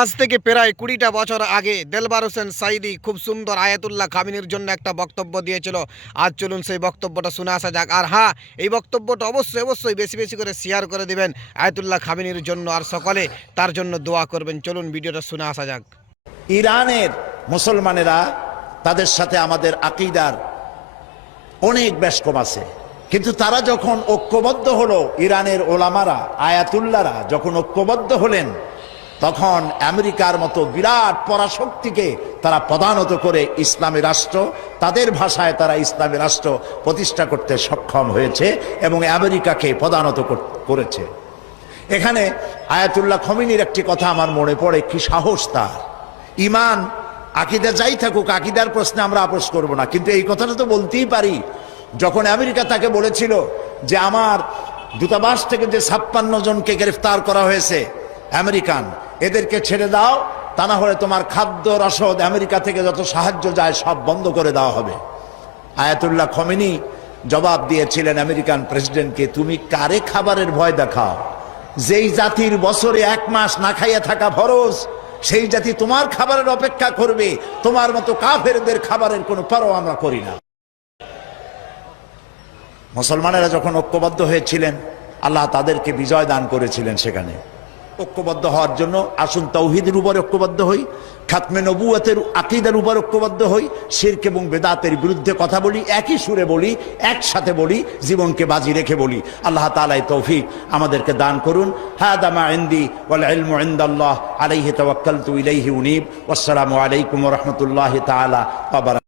আজ থেকে প্রায় ২০টা বছর আগে দেলবার হোসেন সাঈদী খুব সুন্দর আয়াতুল্লাহ খামেনির জন্য একটা বক্তব্য দিয়েছিল। আজ চলুন সেই বক্তব্যটা শুনে আসা যাক। আর হ্যাঁ, এই বক্তব্যটা অবশ্যই বেশি বেশি করে শেয়ার করে দিবেন আয়াতুল্লাহ খামেনির জন্য, আর সকলে তার জন্য দোয়া করবেন। চলুন ভিডিওটা শুনে আসা যাক। ইরানের মুসলমানেরা, তাদের সাথে আমাদের আকীদার অনেক ব্যস্কম আছে, কিন্তু তারা যখন ঐক্যবদ্ধ হলো, ইরানের ওলামারা আয়াতুল্লাহরা যখন ঐক্যবদ্ধ হলেন, তখন আমেরিকার মতো বিরাট পরাশক্তিকে তারা পদানত করে ইসলামী রাষ্ট্র, তাদের ভাষায় তারা ইসলামী রাষ্ট্র প্রতিষ্ঠা করতে সক্ষম হয়েছে এবং আমেরিকাকে পদানত করেছে। এখানে আয়াতুল্লাহ খমেনির একটি কথা আমার মনে পড়ে, কি সাহস তার! ইমান আকীদা যাই থাকুক, আকীদার প্রশ্নে আমরা আপোষ করব না, কিন্তু এই কথাটা তো বলতেই পারি। যখন আমেরিকা তাকে বলেছিল যে আমার দূতাবাস থেকে যে ৫৬ জনকে গ্রেফতার করা হয়েছে আমেরিকান, এদেরকে ছেড়ে দাও, তা না হলে তোমার খাদ্য রসদ আমেরিকা থেকে যত সাহায্য যায় সব বন্ধ করে দেওয়া হবে। আয়াতুল্লাহ খমেনি জবাব দিয়েছিলেন আমেরিকান প্রেসিডেন্টকে, তুমি কারে খাবারের ভয় দেখাও? যেই জাতির বছরে ১ মাস না খাইয়া থাকা ফরজ, সেই জাতি তোমার খাবারের অপেক্ষা করবে? তোমার মতো কাফেরদের খাবারের কোনো পরোয়া আমরা করি না। মুসলমানেরা যখন ঐক্যবদ্ধ হয়েছিলেন, আল্লাহ তাদেরকে বিজয় দান করেছিলেন। সেখানে ঐক্যবদ্ধ হওয়ার জন্য আসুন তাওহীদের উপর ঐক্যবদ্ধ হই, খাতমে নবুয়তের আকীদার উপর ঐক্যবদ্ধ হই, শিরক এবং বেদাতের বিরুদ্ধে কথা বলি, একই সুরে বলি, একসাথে বলি, জীবনকে বাজি রেখে বলি। আল্লাহ তাআলা তৌফিক আমাদেরকে দান করুন। হাদা মা ইনদি ওয়াল ইলমু ইনদাল্লাহ আলাইহি তাওয়াক্কালতু ইলাইহি উনীব। ওয়াসসালামু আলাইকুম ওয়া রাহমাতুল্লাহি তাআলা ওয়া বারাকাতুহু।